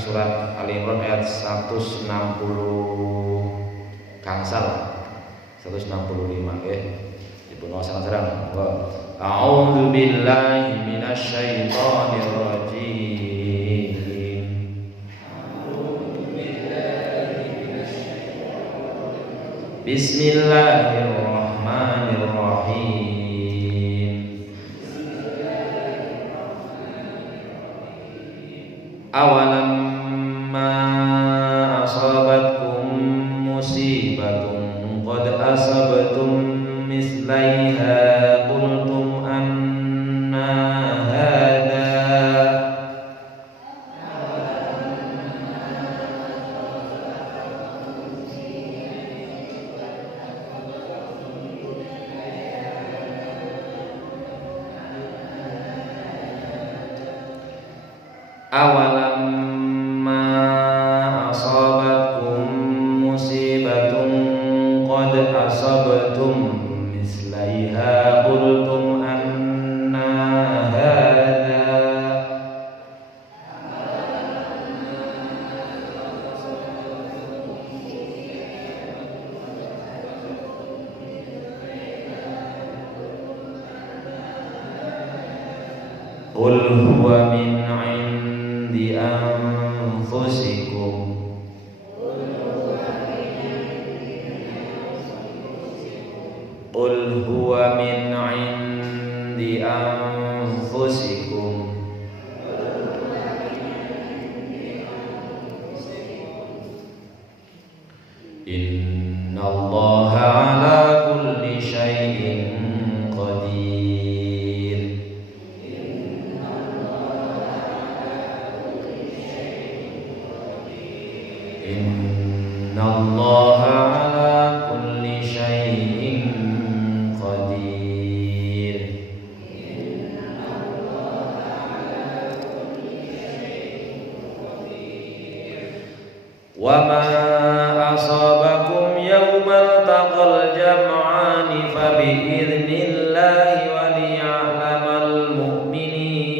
surat Ali Imran ayat 160 gangsal 165 ya. Dipun waosan sareng. A'udzu billahi minasy syaithanir rajim. Bismillahirrahmanirrahim. Awalamma asabatkum musibatun qad asabtum mislaiha qultum anna hadha awalamma asabatkum musibatun qad asabtum mislaiha qultum anna hadha qul huwa min di anfusikum qul huwa min indi anfusikum innallaha ala kulli syai'in qadir. Innallaha ala kulli syai'in qadir. Wa ma asabakum yawmal taqal jam'ani fa bi idnillahi wa liya'lamal mu'minin.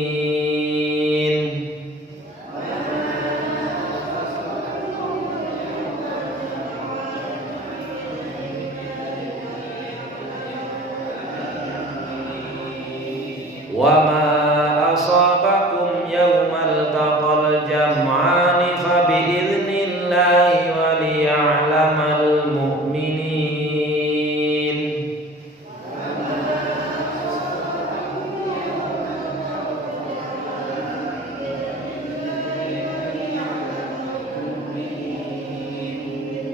Wa ma asabakum yawmal taqal jam'ani fa bi idnillahi wa liya'lamal mu'minin.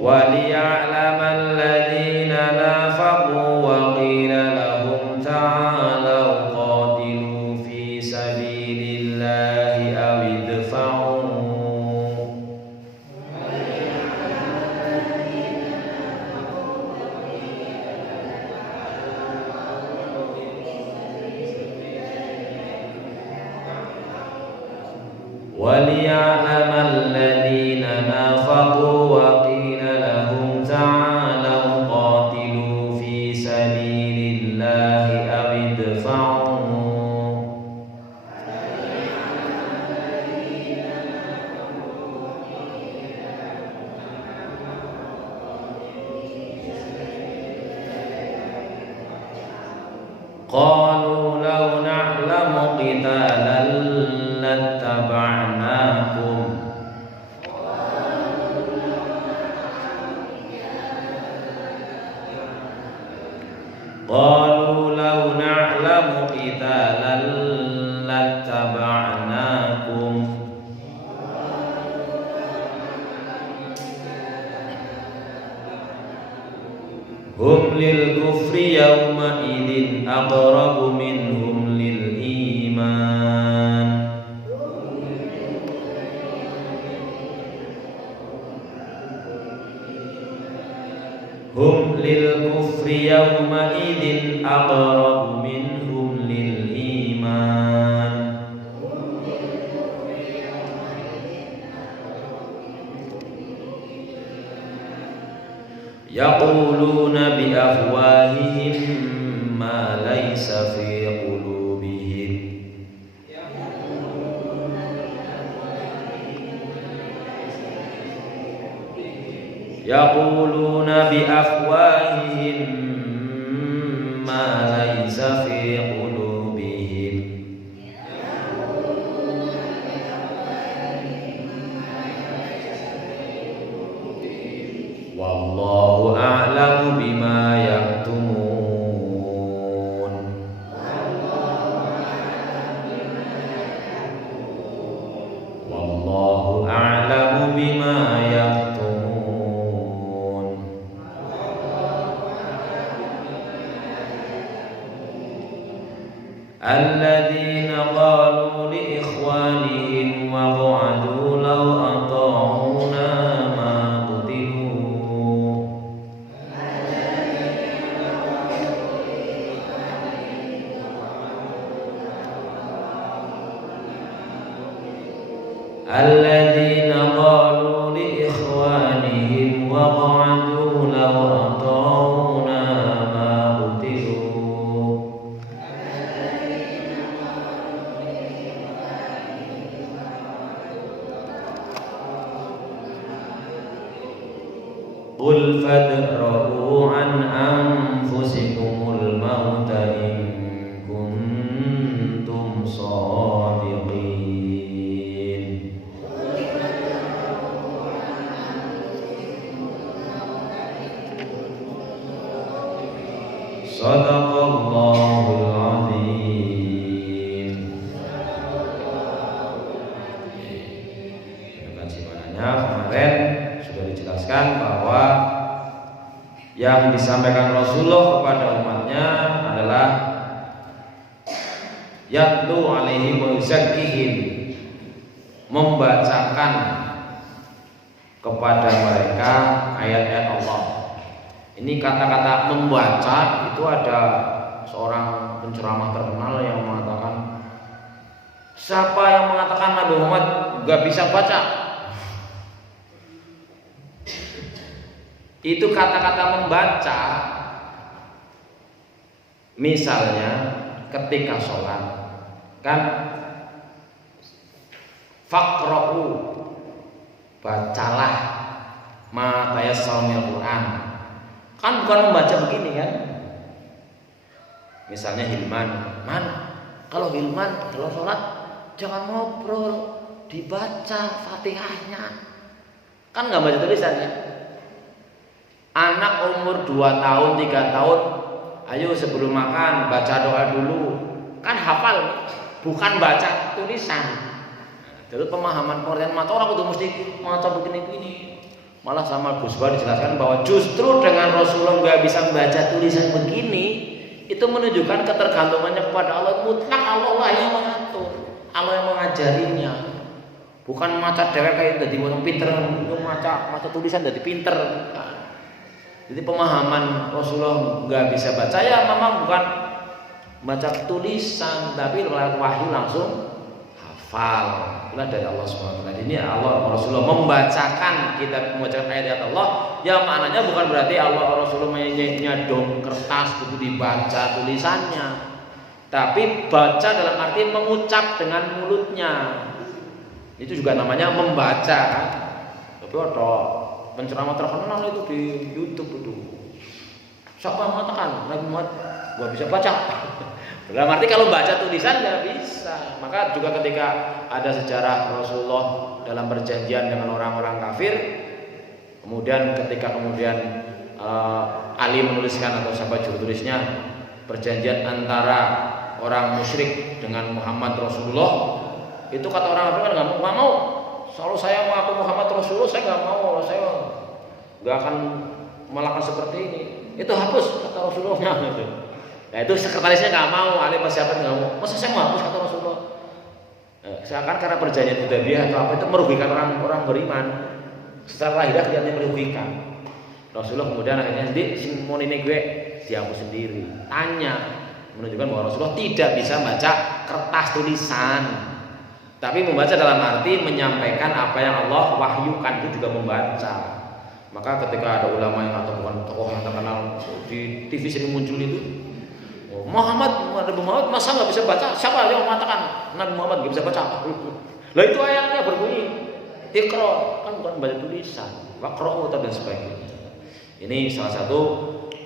Wa liya'lamal ladzina nafaqu wa qila lahum ta'alu qatilu fi sabilillahi aw idfa'u wa liya'lamal ladzina nafaqu wa qila lahum ta'alu qatilu fi sabilillahi aw idfa'u qalu law na'lamu qitalan lattaba'nakum qalu law na'lamu qitalan lattaba'nakum hum lil kufri yawma idin aqrabu minhum lil iman. Hum lil kufri yawma idin aqrabu minhum lil iman. Yaquluna bi afwahihim ma laysa fi qulubihim yaquluna bi afwahihim ma laysa fi qulubihim wallahu a'lamu bima yaktumun. Wallahu a'lamu bima yaktumun. Alladzina qalu li ikhwanihim wa qa'adu law ata'una ma qutilu. Alladzina qalu li ikhwanihim wa qa'adu law ata'una ma qutilu. Qul fadra'u an anfusikumul mauta in kuntum shadiqin. Shadaqallahul azim. Kaji mananya kemarin sudah dijelaskan bahwa yang disampaikan Rasulullah kepada umatnya adalah yatlu alaihim wa yuzakkihim, membacakan kepada mereka ayat-ayat Allah. Ini kata-kata membaca itu ada seorang penceramah terkenal yang mengatakan, siapa yang mengatakan Nabi Muhammad gak bisa baca? Itu kata-kata membaca. Misalnya ketika sholat kan faqra'u, bacalah ma tayassara minal Qur'an. Kan bukan membaca begini kan. Misalnya Hilman, man, kalau Hilman kalau sholat jangan ngobrol, dibaca Fatihahnya. Kan nggak baca tulisannya. Anak umur 2 tahun, 3 tahun, ayo sebelum makan baca doa dulu. Kan hafal, bukan baca tulisan. Jadi pemahaman Quran mata orang itu mesti maca begini-begini. Malah sama Gus Ba dijelaskan bahwa justru dengan Rasulullah nggak bisa membaca tulisan begini, itu menunjukkan ketergantungannya kepada Allah. Mutlak Allah lah yang mengatur, Allah yang mengajarinya. Bukan maca dewek kayak jadi orang pinter, maca tulisan jadi pinter. Jadi pemahaman Rasulullah nggak bisa baca ya memang bukan baca tulisan, tapi lewat wahyu langsung hafal. Itulah dari Allah SWT. Ini Allah Rasulullah membacakan, kita membacakan ayat Allah. Ya maknanya bukan berarti Allah Rasulullah nyadong kertas itu dibaca tulisannya, tapi baca dalam arti mengucap dengan mulutnya. Itu juga namanya membaca. Tapi ada penceramah terkenal itu di YouTube itu. Siapa yang mengatakan Nabi Muhammad gak bisa baca? Dalam arti kalau baca tulisan nggak bisa. Maka juga ketika ada sejarah Rasulullah dalam perjanjian dengan orang-orang kafir, kemudian ketika Ali menuliskan atau siapa juru tulisnya perjanjian antara orang musyrik dengan Muhammad Rasulullah, itu kata orang kafir kan nggak mau. Kalau saya mengaku Muhammad Rasulullah, saya nggak mau, saya nggak akan melakukan seperti ini. Itu hapus kata Rasulullah. Nah itu sekretarisnya nggak mau, Ali persiapan nggak mau. Masa saya mau hapus kata Rasulullah? Seakan karena perjanjian Hudaybiyah atau apa itu merugikan orang beriman. Secara lahiriah kelihatannya merugikan. Rasulullah kemudian akhirnya Simon ini gue dihapus sendiri. Tanya menunjukkan bahwa Rasulullah tidak bisa baca kertas tulisan. Tapi membaca dalam arti menyampaikan apa yang Allah wahyukan, itu juga membaca. Maka ketika ada ulama yang atau bukan tokoh yang terkenal di TV sering muncul itu, Nabi Muhammad masa nggak bisa baca? Siapa yang mengatakan Nabi Muhammad nggak bisa baca? Lah itu ayatnya berbunyi Iqra kan bukan baca tulisan, waqra'u dan sebagainya. Ini salah satu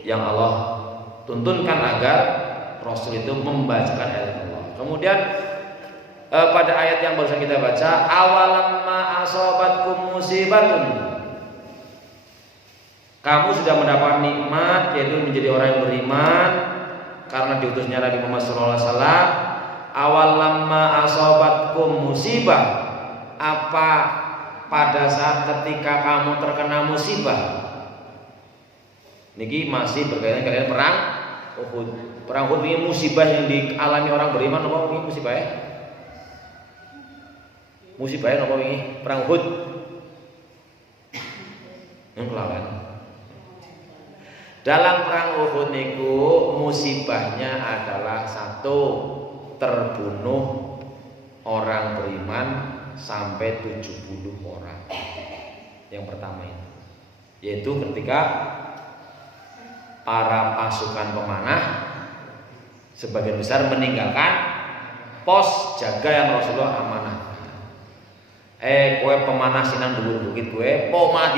yang Allah tuntunkan agar Rasul itu membacakan ayat Allah. Kemudian pada ayat yang barusan kita baca, awalamma asobatkum musibatun, kamu sudah mendapat nikmat yaitu menjadi orang yang beriman karena diutusnya Nabi Muhammad SAW. Awalamma asobatkum musibah, apa pada saat ketika kamu terkena musibah. Niki masih berkaitan dengan perang Uhud. Perang Uhud ini musibah yang dialami orang beriman. Apa ini musibah ya? Musibah ya apa ini? Perang Uhud. Yang kelawan. Dalam perang Uhud niku musibahnya adalah satu, terbunuh orang beriman sampai 70 orang. Yang pertama itu, yaitu ketika para pasukan pemanah sebagian besar meninggalkan pos jaga yang Rasulullah amanah. Kowe pemanah sinan dhuwur bukit kowe, poma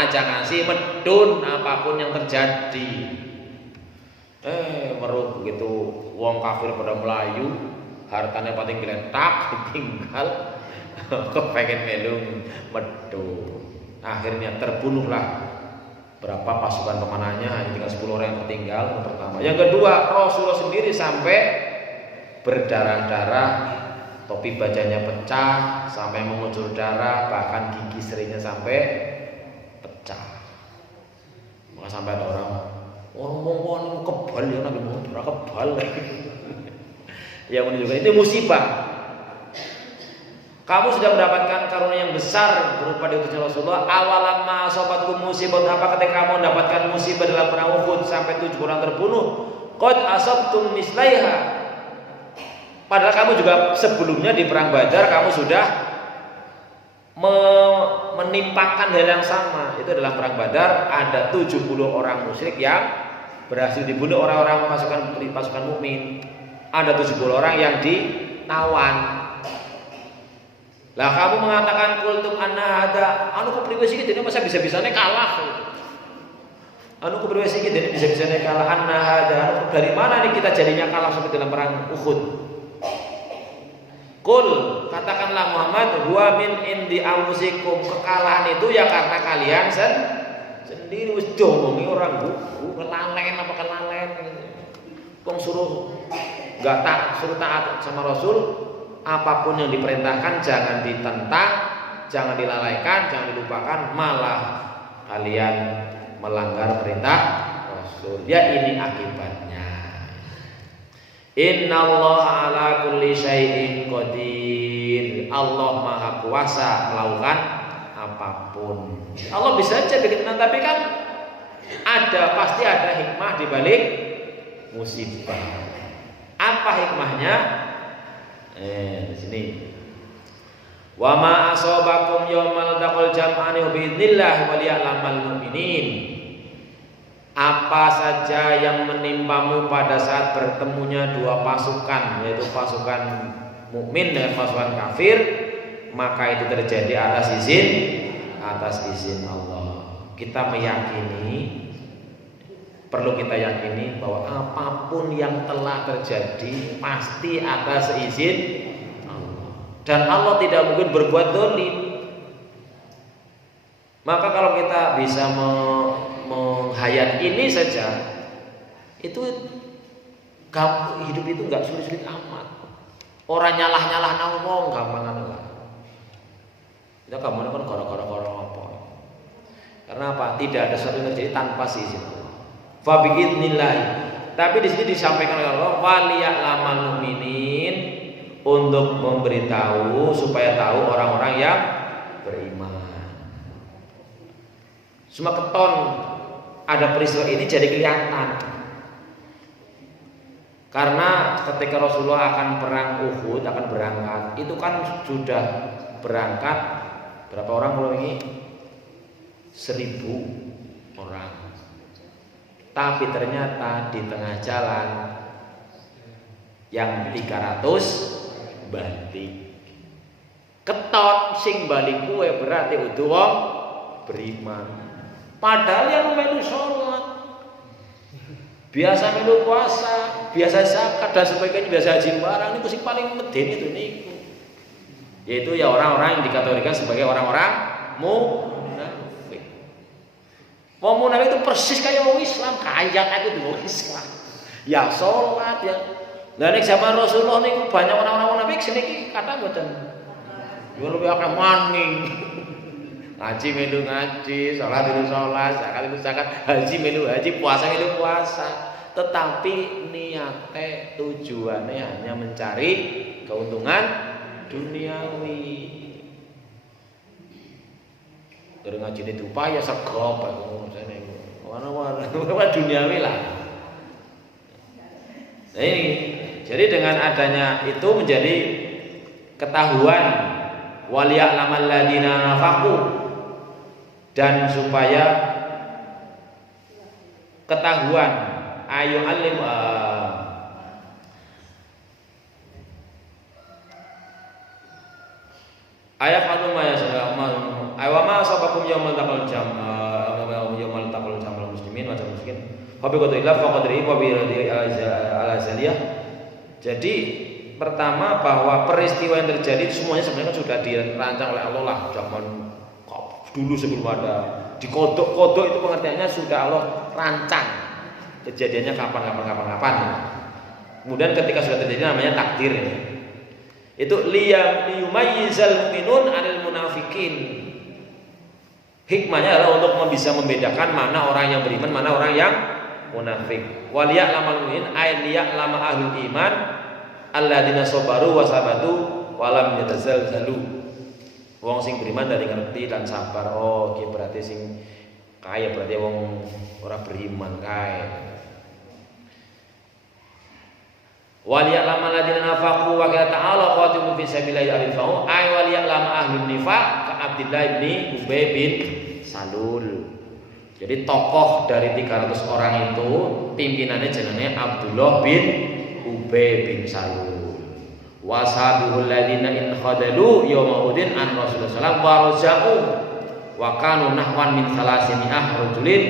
aja ngasih medun apapun yang terjadi. Meru begitu wong kafir pada melayu, hartanya paling geletak ditinggal, kepengen melung medun. Akhirnya terbunuhlah berapa pasukan pemanahnya, hanya tinggal 10 orang yang tertinggal. Yang pertama. Yang kedua, Rasulullah sendiri sampai berdarah-darah, topi bajanya pecah sampai mengucur darah, bahkan gigi serinya sampai pecah. Maka sampai ada orang kebal ya, Nabi Muhammad kebal. Yang menunjukkan itu musibah. Kamu sudah mendapatkan karunia yang besar berupa diutusnya Rasulullah. Awalamma asobatkum musibah, apa ketika kamu mendapatkan musibah dalam perang Uhud sampai 7 orang terbunuh. Qad asabtum mislaiha, padahal kamu juga sebelumnya di perang Badar kamu sudah menimpakan hal yang sama. Itu dalam perang Badar ada 70 orang musyrik yang berhasil dibunuh orang-orang pasukan mukmin. Ada 70 orang yang ditawan. Lah kamu mengatakan kultum anna hada, anu kepriwe sih dene masa bisa-bisane kalah. Anu kepriwe sih dene bisa-bisane kalah anna hada, anu dari mana nih kita jadinya kalah seperti dalam perang Uhud? Kul, katakanlah Muhammad, huwa min indi anfusikum, kekalahan itu ya karena kalian sendiri. Wis diomongi orang buku kelalen apa kelalen. Wong suruh suruh taat sama Rasul. Apapun yang diperintahkan jangan ditentang, jangan dilalaikan, jangan dilupakan, malah kalian melanggar perintah Rasul. Ya ini akibatnya. Innallaha ala kulli syai'in qadir. Allah Maha Kuasa melakukan apapun. Allah bisa saja bikin tenang, tapi kan pasti ada hikmah di balik musibah. Apa hikmahnya? Di sini. Wa ma asabakum yaumal taqal jam'ani bi idznillah wa liya'lamal mu'minin. Apa saja yang menimpamu pada saat bertemunya dua pasukan, yaitu pasukan mukmin dengan pasukan kafir, maka itu terjadi atas izin Allah. Kita perlu kita yakini bahwa apapun yang telah terjadi pasti atas izin Allah, dan Allah tidak mungkin berbuat dolim. Maka kalau kita bisa menghayat ini saja, itu hidup itu nggak sulit-sulit amat. Orang nyalah nawong gampang lah. Kita kamu kan gara-gara apa? Karena apa? Tidak ada sesuatu yang terjadi tanpa izin Allah. Fa bi'idznillah. Tapi di sini disampaikan oleh Allah waliya'lamal mu'minin, untuk memberitahu supaya tahu orang-orang yang beriman. Semua keton ada peristiwa ini jadi kelihatan. Karena ketika Rasulullah akan perang Uhud, akan berangkat, itu kan sudah berangkat berapa orang kalau ini? 1000 orang. Tapi ternyata di tengah jalan yang 300 balik. Keton sing bali kuwe berarti udah wong beriman. Padahal yang melu sholat, biasa melu puasa, biasa zakat dan sebagainya, biasa haji barang niku sing paling medeni itu niku. Yaitu ya orang-orang yang dikategorikan sebagai orang-orang munafik. Wong munafik itu persis kayak wong Islam, kayak aku wong Islam. Ya sholat ya. Lah nek zaman Rasulullah niku banyak orang-orang munafik seniki kata mboten. Yo luwih akeh maning. Ngaji melu ngaji, salat melu salat, zakat melu zakat, haji melu haji, puasa melu puasa. Tetapi niate tujuannya hanya mencari keuntungan duniawi. Terus ngaji ini upaya segop ngono sene. Warna-warna duniawi lah. Nah ini, jadi dengan adanya itu menjadi ketahuan waliya'lamal ladzina nafaqu, dan supaya ketahuan ayu alim ayat anu maya aywa sabakum yaumul taqal jamal muslimin macam miskin hobi qad ila faqadri wa bi al-azaliyah. Jadi pertama bahwa peristiwa yang terjadi semuanya sebenarnya sudah dirancang oleh Allah lah zaman dulu sebelum ada dikodok-kodok, itu pengertiannya sudah Allah rancang kejadiannya kapan. Kemudian ketika sudah terjadi namanya takdir. Itu liyumayyizal mu'minun 'anil munafikin. Hikmahnya adalah untuk bisa membedakan mana orang yang beriman, mana orang yang munafik. Waliya'lamal mu'min ay liya'lama ahlul iman alladzina sabaru wa sabatu wa lam yatazalzalu. Wong sing beriman dari ngerti dan sabar. Oh, iki berarti sing kaya berarti wong ora beriman kae. Waliya'lamal ladzina nafaqu wa qala ta'ala qatilu fi sabilillahi alifau ay waliya'lama ahlun nifaq ka Abdullah bin Ubay bin Salul. Jadi tokoh dari 300 orang itu pimpinannya jenenge Abdullah bin Ubay bin Salul. Wasabiul ladina in khadalu yauma udin an Rasulullah sallallahu alaihi wasallam wa kanu nahwan min 300 rajulin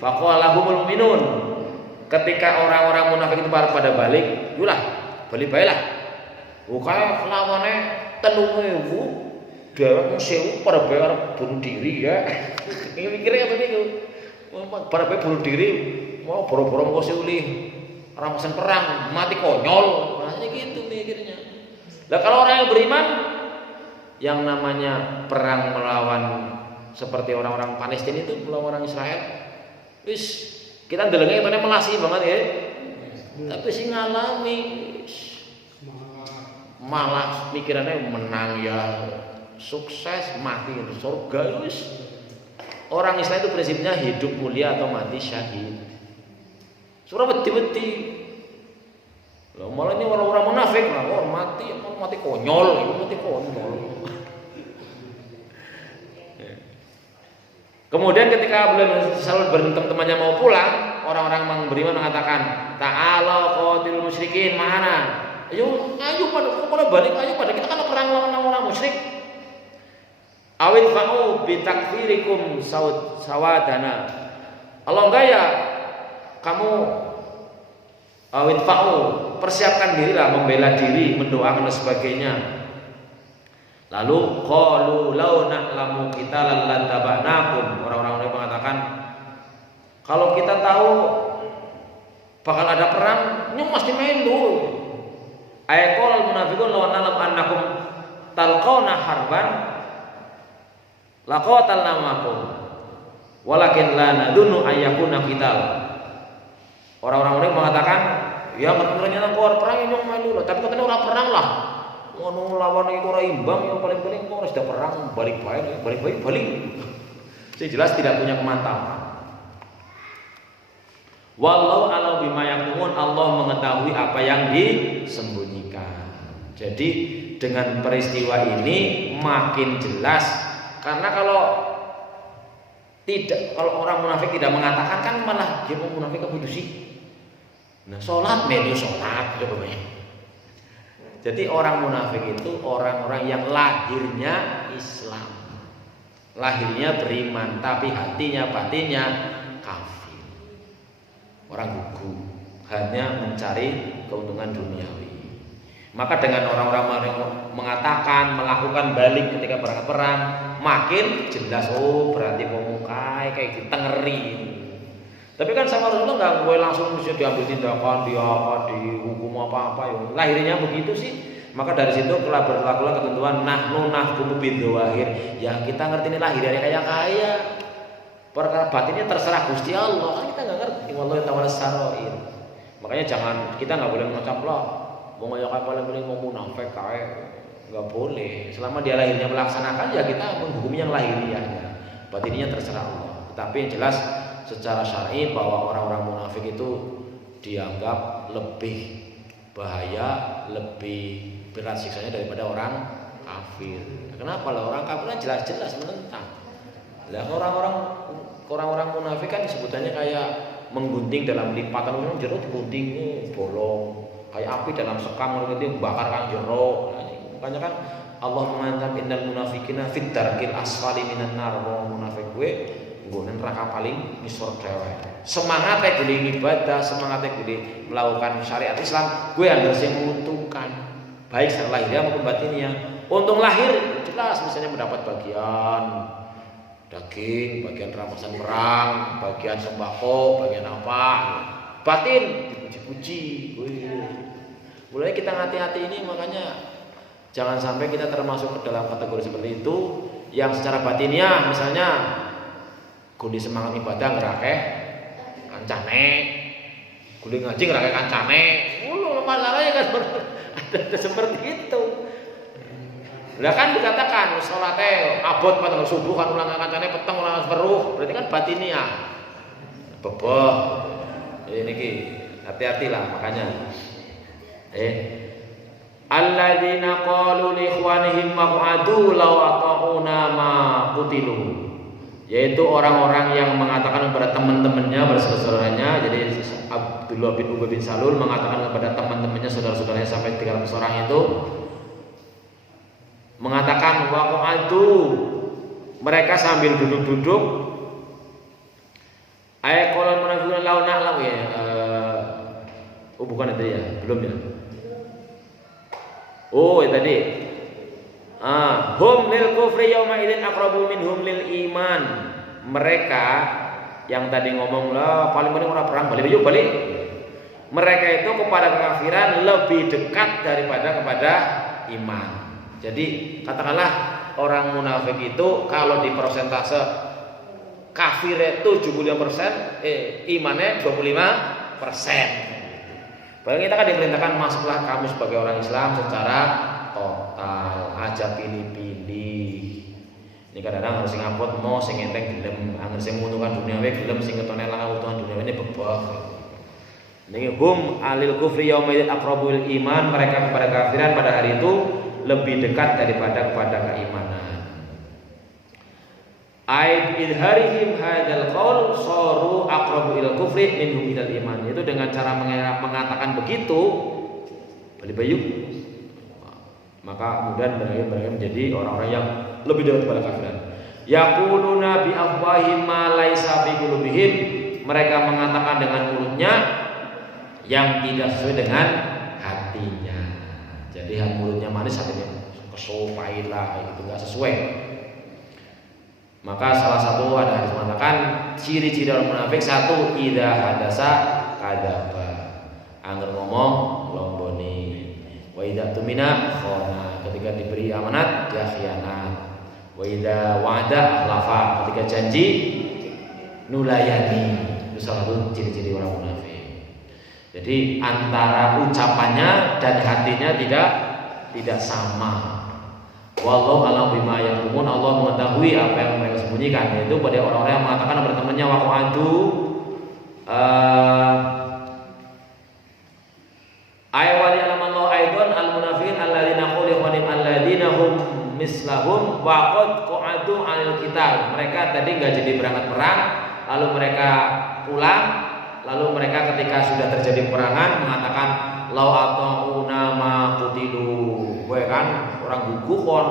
faqala lahumul mu'minun. Ketika orang-orang munafik itu pada balik, yulah balik baiklah. Kaya lawane 3.000 dereng 1.000 pada bayar bunuh diri ya. Ini mikirnya apa niku? Pada bayar bunuh diri, mau boro-boro mau seuli orang pesan perang, mati konyol. Rasanya gitu mikirnya. Lah kalau orang yang beriman, yang namanya perang melawan seperti orang-orang Palestina itu melawan orang Israel, wis kita ndelenge ketone melasi banget ya. Tapi sing ngalami malah mikirannya menang ya, sukses, mati di surga wis. Orang Islam itu prinsipnya hidup mulia atau mati syahid. Surah beti-beti. Lah malah ini orang-orang munafik lah, oh mati konyol, mati konyol. Kemudian ketika beliau selalu berteman-temannya mau pulang, orang-orang yang beriman mengatakan, "Ta'ala qatilul musyrikin mana?" Ayo pada balik, ayo pada kita kan perang lawan orang musyrik. Awin fa'u bi takfirikum sawadana. Kalau enggak ya kamu awin fa'u, persiapkan dirilah, membela diri, mendoakan dan sebagainya. Lalu qalu law na'lamu qitalan lantaba'nakum. Orang-orang ini mengatakan, kalau kita tahu bakal ada perang, ini mesti melu. Ayaqul munafiqun law na'lam annakum talqauna harban laqatalna ma'akum walakin la nadunnu ayyakuna qital. Orang-orang ini mengatakan, ya ternyata keluar perang ini melu, tapi katanya ora perang lah. Ngono lawan itu ora imbang, yang paling-paling kok sudah perang balik. Sing jelas tidak punya kemantapan. Wallahu a'lam bima yaktumun, Allah mengetahui apa yang disembunyikan. Jadi dengan peristiwa ini makin jelas, karena kalau orang munafik tidak mengatakan kan malah dia mau munafik apa itu sih? Nah, sholat melu sholat gitu pokoknya. Jadi orang munafik itu orang-orang yang lahirnya Islam, lahirnya beriman, tapi hatinya batinnya kafir. Orang gugu, hanya mencari keuntungan duniawi. Maka dengan orang-orang mengatakan, melakukan balik ketika berangkat perang, makin jelas berarti pemukai kayak ditengerin. Tapi kan sama Rasulullah nggak boleh langsung bisa diambil tindakan, dihukum apa-apa ya. Lahirnya begitu sih. Maka dari situ telah berlakulah ketentuan nahnu nahkumu bidzawahir. Ya kita ngerti ini lahirnya kaya-kaya. Perkara batinnya terserah Gusti Allah. Kan kita nggak ngerti. Wallahu ta'ala sarair. Makanya kita nggak boleh mengecap lah. Mau ngajak apa lagi mau munafik kayak nggak boleh. Selama dia lahirnya melaksanakan ya kita menghukumi yang lahiriahnya. Batinnya terserah Allah. Tapi yang jelas secara syar'i bahwa orang-orang munafik itu dianggap lebih bahaya, lebih berat siksanya daripada orang kafir. Kenapa lah? Orang kafir kan jelas-jelas menentang. Lah orang-orang munafik kan sebutannya kayak menggunting dalam lipatan jeruk digunting bolong. Kayak api dalam sekam gitu bakar kan jeruk. Makanya kan Allah mengancam innal munafiqina fit darkil asfali minan nar. Munafik gue nggonen neraka paling ngisor dhewe. Semangatnya gede ibadah, semangatnya gede melakukan syariat Islam, gue harus yang menguntungkan baik secara lahir maupun batinnya. Untung lahir jelas misalnya mendapat bagian daging, bagian rampasan perang, bagian sembako, bagian apa. Batin dipuji-puji. Mulai kita hati-hati ini, makanya jangan sampai kita termasuk ke dalam kategori seperti itu yang secara batinnya misalnya gundi semangat ibadah ngerake kancane, gundi ngaji ngerake kancane, masalahnya kan ada seperti itu. Lah kan dikatakan sholatnya abot pada subuh kan ulang kancane peteng ulang seperuh, berarti kan batinnya bebeh. Ini ki hati-hatilah makanya. Alladzina qalu li ikhwanihim maq'adu law ata'una ma qutilu. Yaitu orang-orang yang mengatakan kepada teman-temannya, saudara-saudaranya. Jadi Abdullah bin Ubay bin Salul mengatakan kepada teman-temannya, saudara-saudaranya sampai 300 orang itu mengatakan waq'adu, mereka sambil duduk-duduk. Ayat qala munafiqun law na'lam ya. Bukan itu ya, belum ya. Itu tadi. Hum lil kufri yauma idzin aqrabu minhum lil iman. Mereka yang tadi ngomong lah paling penting orang perang balik yuk balik. Mereka itu kepada kekafiran lebih dekat daripada kepada iman. Jadi katakanlah orang munafik itu kalau di persentase kafirnya 75%, imannya 25%. Padahal kita kan diperintahkan masuklah kamu sebagai orang Islam secara total, aja pilih-pilih. Ini kadang-kadang harus ngapot mau sing enteng gelem, angger sing menguntungkan duniawi gelem, sing ketone lan keuntungan duniawi ini bebah. Ini hum alil kufri yauma idzin aqrabul iman, mereka kepada kafiran pada hari itu lebih dekat daripada kepada keimanan. Aib idharihim hadzal qaul saru aqrabu ilal kufri minhum ilal iman. Itu dengan cara mengatakan begitu bali-bayuk, maka kemudian mereka menjadi orang-orang yang lebih dekat kepada kafiran. Yaquluna bi afwahihim ma laisa fi qulubihim. Mereka mengatakan dengan mulutnya yang tidak sesuai dengan hatinya. Jadi mulutnya manis hatinya kesopai lah, itu enggak sesuai. Maka salah satu ada hadis mengatakan ciri-ciri orang munafik, satu idza hadasa kadzaba, angger ngomong lomboni, wa idza tumina khona, ketika diberi amanat dia khianat, wa idza wa'ada akhlafa, ketika janji nulayani. Itu salah satu ciri-ciri orang munafik. Jadi antara ucapannya dan hatinya tidak sama. Wallahu a'lam bima yaqulun. Allah mengetahui apa yang mereka sembunyikan. Yaitu pada orang-orang yang mengatakan kepada temannya waqadu aywali alamallahu aidon al-munafiqin alladzina qulu alladzina hum mislahum wa qad qa'adu 'alal qital. Mereka tadi enggak jadi berangkat perang, lalu mereka pulang, lalu mereka ketika sudah terjadi peperangan mengatakan lau ata'una ma qutilu. Kowe kan orang gugu kon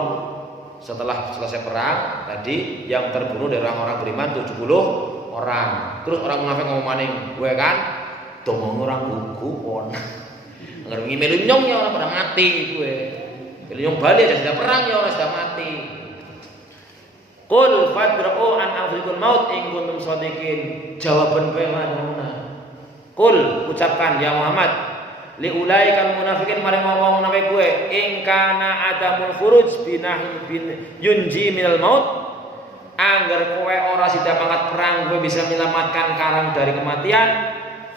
setelah selesai perang tadi yang terbunuh dari orang-orang beriman 70 orang. Terus orang munafik ngomong maning, kowe kan domong orang gugu kon. Ngar wingi melu nyong ya ora pada mati kowe. Melu nyong bali aja sudah perang ya ora sudah mati. Qul fadra'u an anfusikum maut in kuntum shadiqin. Jawaban kowe manuna. Qul ucapkan ya Muhammad li ulaikal munafiqin maring wong munafik kowe in kana adamul khuruj binahi bin yunji minal maut. Angger kowe ora sida mangkat perang kowe bisa menyelamatkan karang dari kematian.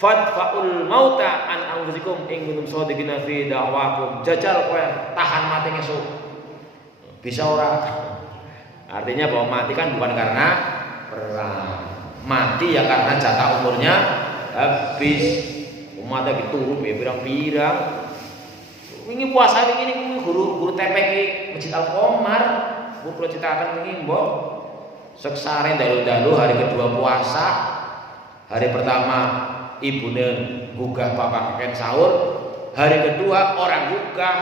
Fadfa'ul mauta an anfusikum in kuntum shadiqin fi da'wakum. Jajal kowe tahan mati ngesuk. Bisa ora? Artinya bahwa mati kan bukan karena perang. Mati ya karena jatah umurnya habis. Umatnya diturun ya pirang-pirang. Ini puasa ini guru TPK Masjid Al-Qomar. Bu kula citakan wingi mbok. Seksare dalu-dalu hari kedua puasa. Hari pertama ibune gugah bapak keken sahur. Hari kedua orang gugah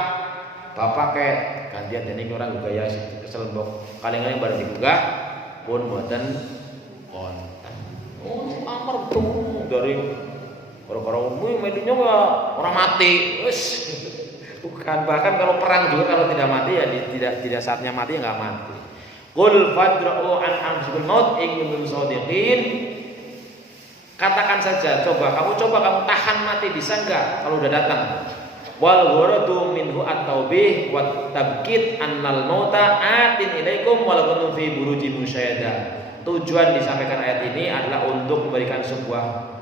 bapak kek gantian dening orang gugah ya kesel mbok. Kaleng-kaleng bareng digugah pun mboten konten. Oh, amar tuh dari orang-orang umum medinya orang mati. Wes. Bukan, bahkan kalau perang juga kalau tidak mati ya tidak saatnya mati ya enggak mati. Qul fadra'u an anfusikum maut in kuntum shadiqin. Katakan saja, coba kamu tahan mati bisa enggak kalau udah datang? Wal ghuradu minhu at-taubih wa tabkit annal mauta atin ilaikum walaupun fi buruji musyahada. Tujuan disampaikan ayat ini adalah untuk memberikan sebuah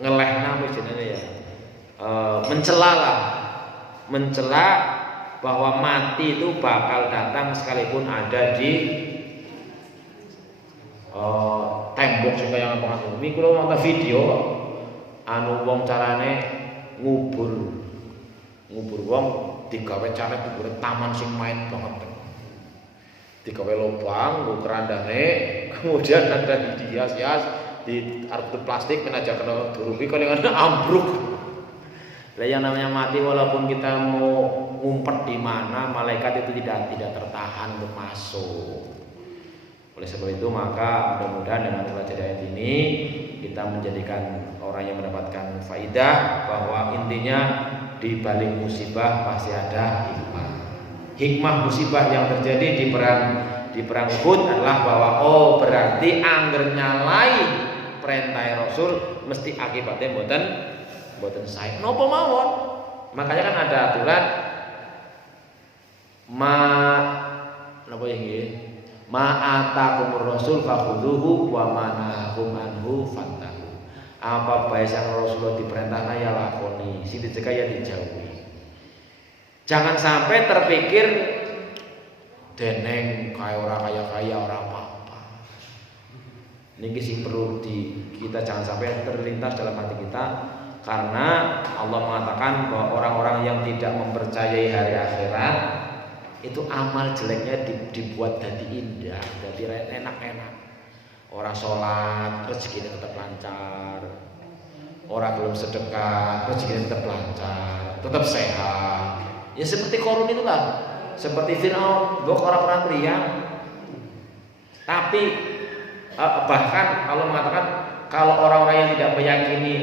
ngelehna jenenge ya. Mencela bahwa mati itu bakal datang sekalipun ada di tembok sing kaya ngono. Iki kula nonton video wong carane ngubur wong digawe carane kubur taman sing main banget. Digawe lubang, nggo kerandane, kemudian ada dihias-hias di arep plastik menaja kena durungi kok ambruk. Lah yang namanya mati walaupun kita mau ngumpet di mana, malaikat itu tidak tertahan untuk masuk. Oleh sebab itu maka mudah-mudahan dengan membaca ayat ini kita menjadikan orang yang mendapatkan faidah bahwa intinya di balik musibah pasti ada hikmah. Hikmah musibah yang terjadi di perang Uhud adalah bahwa berarti angger nyalai perintah Rasul mesti akibatnya mboten sae. Napa mawon? Makanya kan ada aturan ma'atakumur rasul fakhudhuhu wa manahakum anhu fantahu. Apa bae sang Rasulullah diperintahna ya lakoni, sing dicegah ya dijauhi. Jangan sampai terpikir deneng kaya ora apa-apa. Niki sing perlu kita jangan sampai terlintas dalam hati kita, karena Allah mengatakan bahwa orang-orang yang tidak mempercayai hari akhirat itu amal jeleknya dibuat jadi indah, jadi enak-enak. Orang sholat rezekinya tetap lancar, orang belum sedekah rezekinya tetap lancar, tetap sehat. Ya seperti Qarun itulah, seperti Fir'aun, orang pernah riang. Tapi bahkan Allah mengatakan kalau orang-orang yang tidak meyakini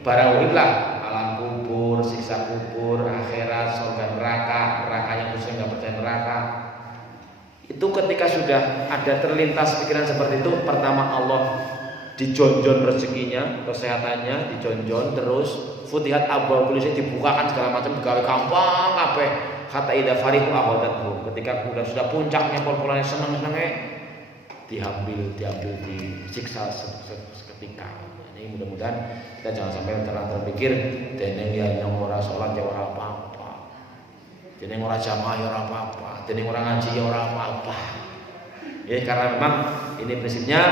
barang wiblah, alam kubur, siksa kubur, akhirat, surga neraka yang khususnya nggak percaya neraka, itu ketika sudah ada terlintas pikiran seperti itu, pertama Allah dijonjon rezekinya, kesehatannya dijonjon, terus futihat abwaabul rizqi dibukakan segala macam, digawe gampang kabeh. Kata ida farihu abadathu, ketika sudah puncaknya pol-polane seneng-senenge diambil disiksa seketika. Ini mudah-mudahan kita jangan sampai terpikir deneng ya nyong ora salat ya ora apa-apa, deneng ora jamaah ya ora apa-apa, deneng ora ngaji ya ora apa-apa. Ya karena memang ini prinsipnya,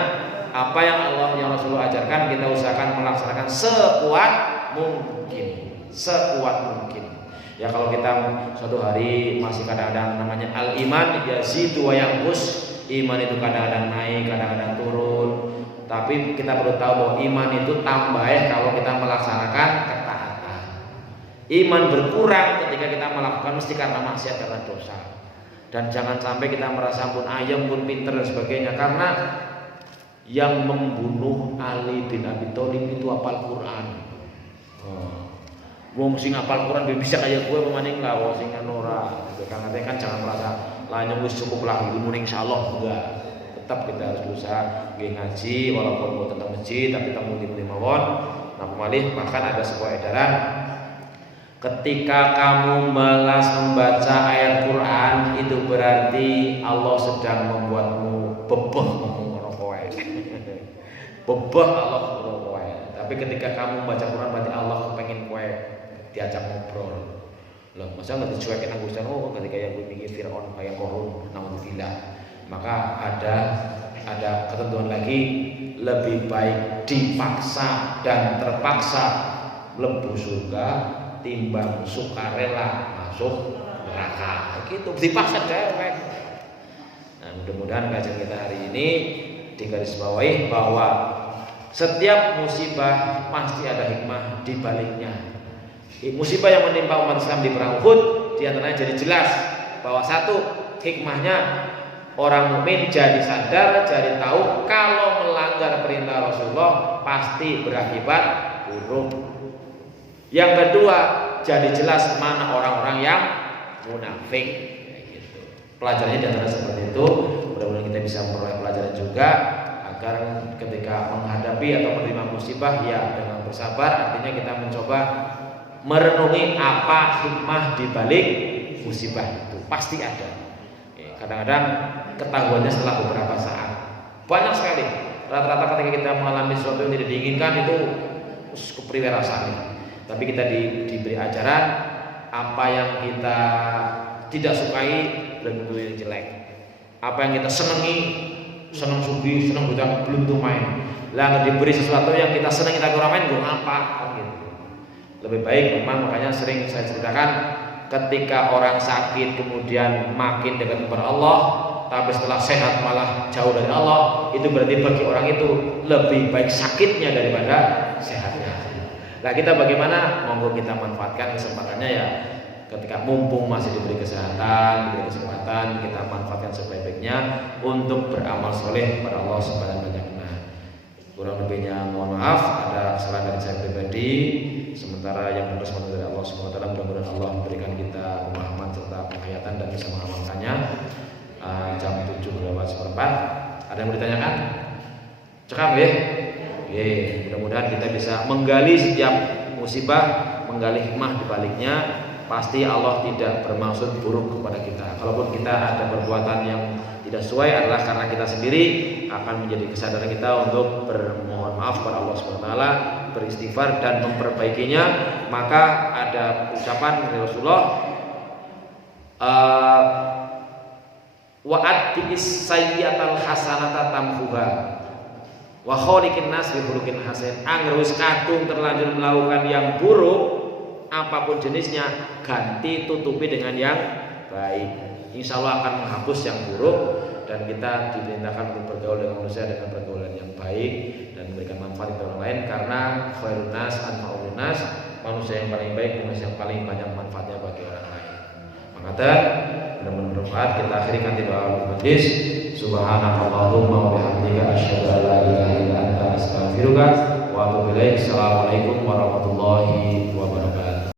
apa yang Allah yang Rasulullah ajarkan kita usahakan melaksanakan sekuat mungkin. Ya kalau kita suatu hari masih kadang-kadang namanya al-iman yazidu wa yanqus, iman itu kadang-kadang naik, kadang-kadang turun. Tapi kita perlu tahu bahwa iman itu tambah kalau kita melaksanakan ketaatan. Iman berkurang ketika kita melakukan mesti karena maksiat, karena dosa. Dan jangan sampai kita merasa pun ayam pun pinter dan sebagainya, karena yang membunuh Ali bin Abi Thalib itu hafal Quran. Wong sing hafal Quran bisa kayak gue pemaning lah, wong sing ora. Kan jangan merasa lanyong wis cukup lah ilmu insyaallah, enggak. Tetap kita harus berusaha ngaji walaupun mau tentang masjid tapi temu di mawon. Nah, kemalih bahkan ada sebuah edaran, ketika kamu malas membaca ayat Quran itu berarti Allah sedang membuatmu bebeh ngomong kowe. Bebeh Allah ngomong kowe. Tapi ketika kamu membaca Quran berarti Allah kepengen kowe diajak ngobrol. Loh, masa enggak dicuekin anggusan ketika yang gue mikir Firaun kayak korun naudzubillah. Maka ada ketentuan lagi, lebih baik dipaksa dan terpaksa mlebu surga timbang sukarela masuk neraka. Gitu, dipaksa dewek. Nah, mudah-mudahan kajian kita hari ini digarisbawahi bahwa setiap musibah pasti ada hikmah di baliknya. Musibah yang menimpa umat Islam di perang Uhud diantaranya jadi jelas bahwa satu hikmahnya, orang mukmin jadi sadar, jadi tahu kalau melanggar perintah Rasulullah pasti berakibat buruk. Yang kedua, jadi jelas mana orang-orang yang munafik. Gitu. Pelajarannya diantara seperti itu. Mudah-mudahan kita bisa memperoleh pelajaran juga agar ketika menghadapi atau menerima musibah ya dengan bersabar. Artinya kita mencoba merenungi apa hikmah di balik musibah itu. Pasti ada. Kadang-kadang ketahuannya setelah beberapa saat. Banyak sekali. Rata-rata ketika kita mengalami sesuatu yang tidak diinginkan itu kepriwe rasanya. Tapi kita diberi ajaran apa yang kita tidak sukai dan yang jelek. Apa yang kita senangi, senang sugi, senang buta belum tuh main. Lah diberi sesuatu yang kita senang kita kurang main, gue ngapa? Gitu. Lebih baik memang, makanya sering saya ceritakan, ketika orang sakit kemudian makin dekat kepada Allah, tapi setelah sehat malah jauh dari Allah, itu berarti bagi orang itu lebih baik sakitnya daripada sehatnya. Nah, kita bagaimana? Monggo kita manfaatkan kesempatannya ya. Ketika mumpung masih diberi kesehatan, diberi kesempatan, kita manfaatkan sebaik-baiknya untuk beramal soleh kepada Allah sebanyak-banyaknya. Kurang lebihnya mohon maaf, ada kesalahan dari saya pribadi. Sementara yang benar semua dari Allah SWT, mudah-mudahan Allah memberikan kita pemahaman serta penghayatan dan bisa mengamalkannya. Jam 7:04. Ada yang mau ditanyakan? Cekap ya? Mudah-mudahan kita bisa menggali setiap musibah, menggali hikmah di baliknya. Pasti Allah tidak bermaksud buruk kepada kita. Kalaupun kita ada perbuatan yang tidak sesuai adalah karena kita sendiri, akan menjadi kesadaran kita untuk bermohon maaf kepada Allah SWT, beristighfar dan memperbaikinya. Maka ada ucapan dari Rasulullah, wa'addi'is sayyatal hasanata tamhuha wa khaliqin nas bi khuluqin hasan. Angger wis kadung terlanjur melakukan yang buruk apapun jenisnya, ganti tutupi dengan yang baik. Insya Allah akan menghapus yang buruk, dan kita diperintahkan untuk bergaul dengan manusia dengan pergaulan yang baik dan memberikan manfaat kepada orang lain, karena khairun nas anfa'un nas, manusia yang paling baik, manusia yang paling banyak manfaatnya bagi orang lain. Maka mudah-mudahan bermanfaat. Kita akhiri kanti doa majlis. Subhanakallahumma wa bihamdika asyhadu an la ilaha illa anta astaghfiruka wa atubu ilaik. Assalamualaikum warahmatullahi wabarakatuh.